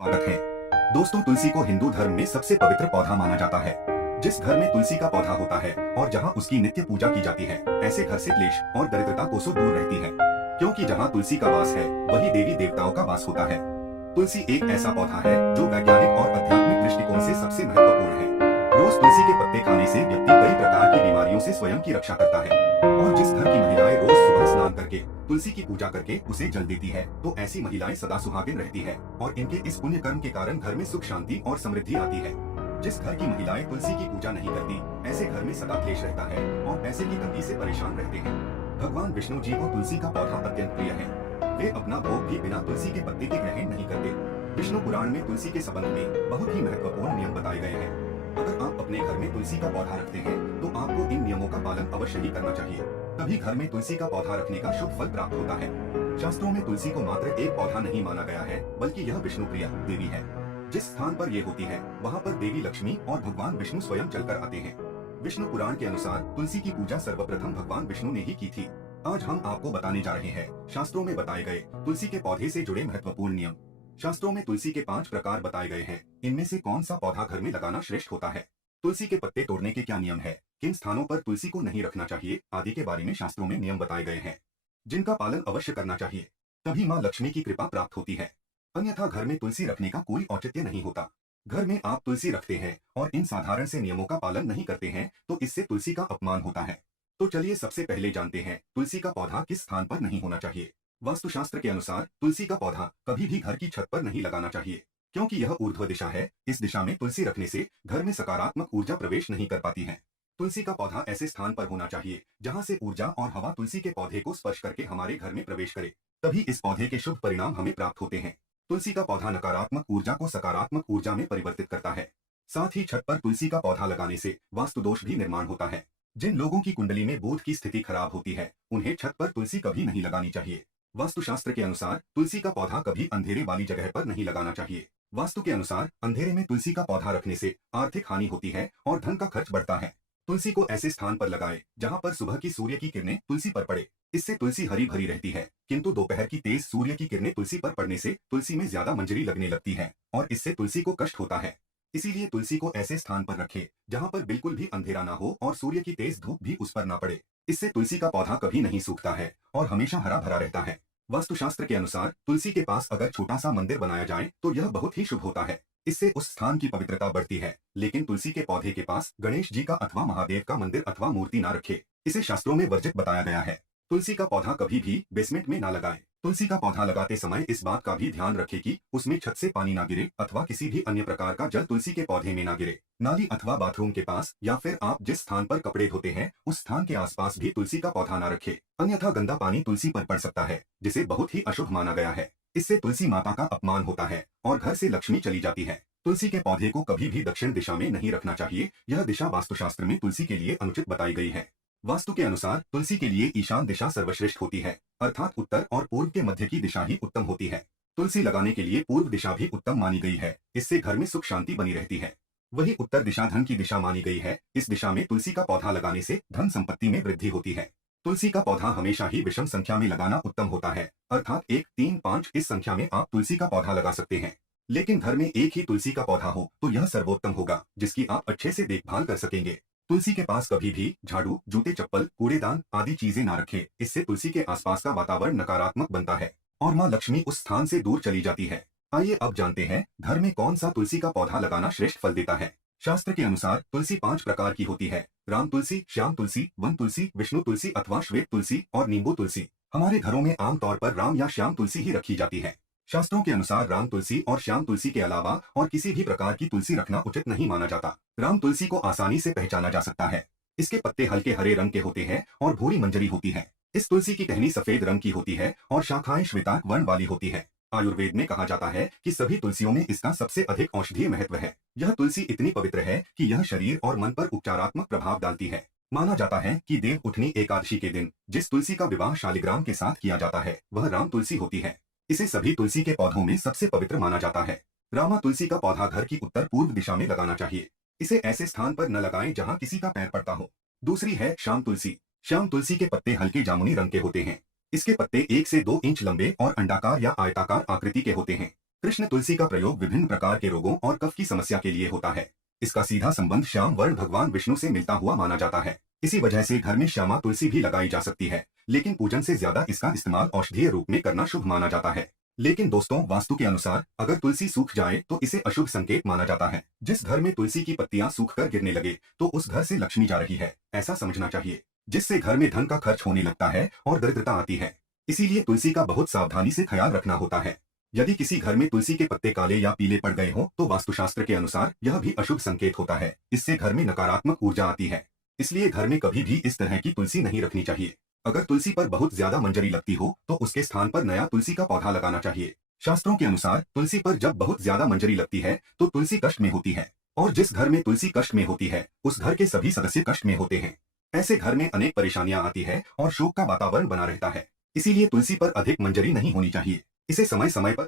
स्वागत है। दोस्तों, तुलसी को हिंदू धर्म में सबसे पवित्र पौधा माना जाता है। जिस घर में तुलसी का पौधा होता है और जहां उसकी नित्य पूजा की जाती है, ऐसे घर से क्लेश और दरिद्रता कोसों दूर रहती है, क्योंकि जहां तुलसी का वास है वही देवी देवताओं का वास होता है। तुलसी एक ऐसा पौधा है जो वैज्ञानिक और आध्यात्मिक दृष्टिकोण से सबसे महत्वपूर्ण है। रोज तुलसी के पत्ते खाने से व्यक्ति कई प्रकार की बीमारियों से स्वयं की रक्षा करता है, और जिस घर की महिलाएं रोज सुबह स्नान करके तुलसी की पूजा करके उसे जल देती है, तो ऐसी महिलाएं सदा सुहागिन रहती है और इनके इस पुण्य कर्म के कारण घर में सुख शांति और समृद्धि आती है। जिस घर की महिलाएं तुलसी की पूजा नहीं करती, ऐसे घर में सदा क्लेश रहता है और पैसे की तंगी से परेशान रहते हैं। भगवान विष्णु जी को तुलसी का पौधा अत्यंत प्रिय है। वे अपना भोग भी बिना तुलसी के पत्ते के ग्रहण नहीं करते। विष्णु पुराण में तुलसी के संबंध में बहुत ही महत्वपूर्ण नियम बताए गए हैं। अगर आप अपने घर में तुलसी का पौधा रखते हैं, तो आपको इन नियमों का पालन अवश्य ही करना चाहिए, तभी घर में तुलसी का पौधा रखने का शुभ फल प्राप्त होता है। शास्त्रों में तुलसी को मात्र एक पौधा नहीं माना गया है, बल्कि यह विष्णु प्रिया देवी है। जिस स्थान पर ये होती है, वहाँ पर देवी लक्ष्मी और भगवान विष्णु स्वयं चलकर आते हैं। विष्णु पुराण के अनुसार तुलसी की पूजा सर्वप्रथम भगवान विष्णु ने ही की थी। आज हम आपको बताने जा रहे हैं शास्त्रों में बताए गए तुलसी के पौधे से जुड़े महत्वपूर्ण नियम। शास्त्रों में तुलसी के 5 प्रकार बताए गए हैं। इनमें से कौन सा पौधा घर में लगाना श्रेष्ठ होता है, तुलसी के पत्ते तोड़ने के क्या नियम है, किन स्थानों पर तुलसी को नहीं रखना चाहिए, आदि के बारे में शास्त्रों में नियम बताए गए हैं, जिनका पालन अवश्य करना चाहिए। तभी माँ लक्ष्मी की कृपा प्राप्त होती है। अन्यथा घर में तुलसी रखने का कोई औचित्य नहीं होता। घर में आप तुलसी रखते हैं और इन साधारण से नियमों का पालन नहीं करते हैं, तो इससे तुलसी का अपमान होता है। तो चलिए सबसे पहले जानते हैं तुलसी का पौधा किस स्थान पर नहीं होना चाहिए। वास्तुशास्त्र के अनुसार तुलसी का पौधा कभी भी घर की छत पर नहीं लगाना चाहिए, क्योंकि यह ऊर्ध्व दिशा है। इस दिशा में तुलसी रखने से घर में सकारात्मक ऊर्जा प्रवेश नहीं कर पाती है। तुलसी का पौधा ऐसे स्थान पर होना चाहिए जहां से ऊर्जा और हवा तुलसी के पौधे को स्पर्श करके हमारे घर में प्रवेश करे, तभी इस पौधे के शुभ परिणाम हमें प्राप्त होते हैं। तुलसी का पौधा नकारात्मक ऊर्जा को सकारात्मक ऊर्जा में परिवर्तित करता है। साथ ही छत पर तुलसी का पौधा लगाने से वास्तु दोष भी निर्माण होता है। जिन लोगों की कुंडली में बुध की स्थिति खराब होती है, उन्हें छत पर तुलसी कभी नहीं लगानी चाहिए। वास्तुशास्त्र के अनुसार तुलसी का पौधा कभी अंधेरे वाली जगह पर नहीं लगाना चाहिए। वास्तु के अनुसार अंधेरे में तुलसी का पौधा रखने से आर्थिक हानि होती है और धन का खर्च बढ़ता है। तुलसी को ऐसे स्थान पर लगाएं जहां पर सुबह की सूर्य की किरणें तुलसी पर पड़े। इससे तुलसी हरी भरी रहती है, किंतु दोपहर की तेज सूर्य की किरणें तुलसी पर पड़ने से तुलसी में ज्यादा मंजरी लगने लगती है और इससे तुलसी को कष्ट होता है। इसीलिए तुलसी को ऐसे स्थान पर रखें जहां पर बिल्कुल भी अंधेरा ना हो और सूर्य की तेज धूप भी उस पर ना पड़े। इससे तुलसी का पौधा कभी नहीं सूखता है और हमेशा हरा भरा रहता है। वास्तुशास्त्र के अनुसार तुलसी के पास अगर छोटा सा मंदिर बनाया जाए तो यह बहुत ही शुभ होता है। इससे उस स्थान की पवित्रता बढ़ती है। लेकिन तुलसी के पौधे के पास गणेश जी का अथवा महादेव का मंदिर अथवा मूर्ति ना रखे, इसे शास्त्रों में वर्जित बताया गया है। तुलसी का पौधा कभी भी बेसमेंट में ना लगाएं। तुलसी का पौधा लगाते समय इस बात का भी ध्यान रखें कि उसमें छत से पानी ना गिरे अथवा किसी भी अन्य प्रकार का जल तुलसी के पौधे में ना गिरे। नाली अथवा बाथरूम के पास या फिर आप जिस स्थान पर कपड़े धोते हैं उस स्थान के आसपास भी तुलसी का पौधा ना रखे, अन्यथा गंदा पानी तुलसी पर पड़ सकता है, जिसे बहुत ही अशुभ माना गया है। इससे तुलसी माता का अपमान होता है और घर से लक्ष्मी चली जाती है। तुलसी के पौधे को कभी भी दक्षिण दिशा में नहीं रखना चाहिए। यह दिशा वास्तुशास्त्र में तुलसी के लिए अनुचित बताई गई है। वास्तु के अनुसार तुलसी के लिए ईशान दिशा सर्वश्रेष्ठ होती है, अर्थात उत्तर और पूर्व के मध्य की दिशा ही उत्तम होती है। तुलसी लगाने के लिए पूर्व दिशा भी उत्तम मानी गई है। इससे घर में सुख शांति बनी रहती है। वही उत्तर दिशा धन की दिशा मानी गई है। इस दिशा में तुलसी का पौधा लगाने से धन संपत्ति में वृद्धि होती है। तुलसी का पौधा हमेशा ही विषम संख्या में लगाना उत्तम होता है, अर्थात 1, 3, 5 इस संख्या में आप तुलसी का पौधा लगा सकते हैं। लेकिन घर में एक ही तुलसी का पौधा हो तो यह सर्वोत्तम होगा, जिसकी आप अच्छे से देखभाल कर सकेंगे। तुलसी के पास कभी भी झाड़ू, जूते, चप्पल, कूड़ेदान आदि चीजें ना रखें। इससे तुलसी के आसपास का वातावरण नकारात्मक बनता है और माँ लक्ष्मी उस स्थान से दूर चली जाती है। आइए अब जानते हैं घर में कौन सा तुलसी का पौधा लगाना श्रेष्ठ फल देता है। शास्त्र के अनुसार तुलसी 5 प्रकार की होती है: राम तुलसी, श्याम तुलसी, वन तुलसी, विष्णु तुलसी अथवा श्वेत तुलसी और नींबू तुलसी। हमारे घरों में आमतौर पर राम या श्याम तुलसी ही रखी जाती है। शास्त्रों के अनुसार राम तुलसी और श्याम तुलसी के अलावा और किसी भी प्रकार की तुलसी रखना उचित नहीं माना जाता। राम तुलसी को आसानी से पहचाना जा सकता है। इसके पत्ते हल्के हरे रंग के होते हैं और भूरी मंजरी होती है। इस तुलसी की टहनी सफेद रंग की होती है और शाखाएं श्वेतांग वर्ण वाली होती है। आयुर्वेद में कहा जाता है कि सभी तुलसियों में इसका सबसे अधिक औषधीय महत्व है। यह तुलसी इतनी पवित्र है कि यह शरीर और मन पर उपचारात्मक प्रभाव डालती है। माना जाता है कि देव उठनी एकादशी के दिन जिस तुलसी का विवाह शालिग्राम के साथ किया जाता है वह राम तुलसी होती है। इसे सभी तुलसी के पौधों में सबसे पवित्र माना जाता है। रामा तुलसी का पौधा घर की उत्तर पूर्व दिशा में लगाना चाहिए। इसे ऐसे स्थान पर न लगाएं जहां किसी का पैर पड़ता हो। दूसरी है श्याम तुलसी। श्याम तुलसी के पत्ते हल्के जामुनी रंग के होते हैं। इसके पत्ते 1 से 2 इंच लंबे और अंडाकार या आयताकार आकृति के होते हैं। कृष्ण तुलसी का प्रयोग विभिन्न प्रकार के रोगों और कफ की समस्या के लिए होता है। इसका सीधा संबंध श्याम वर्ण भगवान विष्णु से मिलता हुआ माना जाता है। इसी वजह से घर में श्यामा तुलसी भी लगाई जा सकती है, लेकिन पूजन से ज्यादा इसका इस्तेमाल औषधीय रूप में करना शुभ माना जाता है। लेकिन दोस्तों, वास्तु के अनुसार अगर तुलसी सूख जाए तो इसे अशुभ संकेत माना जाता है। जिस घर में तुलसी की पत्तियां सूखकर गिरने लगे तो उस घर से लक्ष्मी जा रही है, ऐसा समझना चाहिए, जिससे घर में धन का खर्च होने लगता है और दरिद्रता आती है। इसीलिए तुलसी का बहुत सावधानी से ख्याल रखना होता है। यदि किसी घर में तुलसी के पत्ते काले या पीले पड़ गए हो तो वास्तुशास्त्र के अनुसार यह भी अशुभ संकेत होता है। इससे घर में नकारात्मक ऊर्जा आती है। इसलिए घर में कभी भी इस तरह की तुलसी नहीं रखनी चाहिए। अगर तुलसी पर बहुत ज्यादा मंजरी लगती हो तो उसके स्थान पर नया तुलसी का पौधा लगाना चाहिए। शास्त्रों के अनुसार तुलसी पर जब बहुत ज्यादा मंजरी लगती है तो तुलसी कष्ट में होती है, और जिस घर में तुलसी कष्ट में होती है उस घर के सभी सदस्य कष्ट में होते हैं। ऐसे घर में अनेक परेशानियां आती है और शोक का वातावरण बना रहता है। इसीलिए तुलसी पर अधिक मंजरी नहीं होनी चाहिए। इसे समय समय पर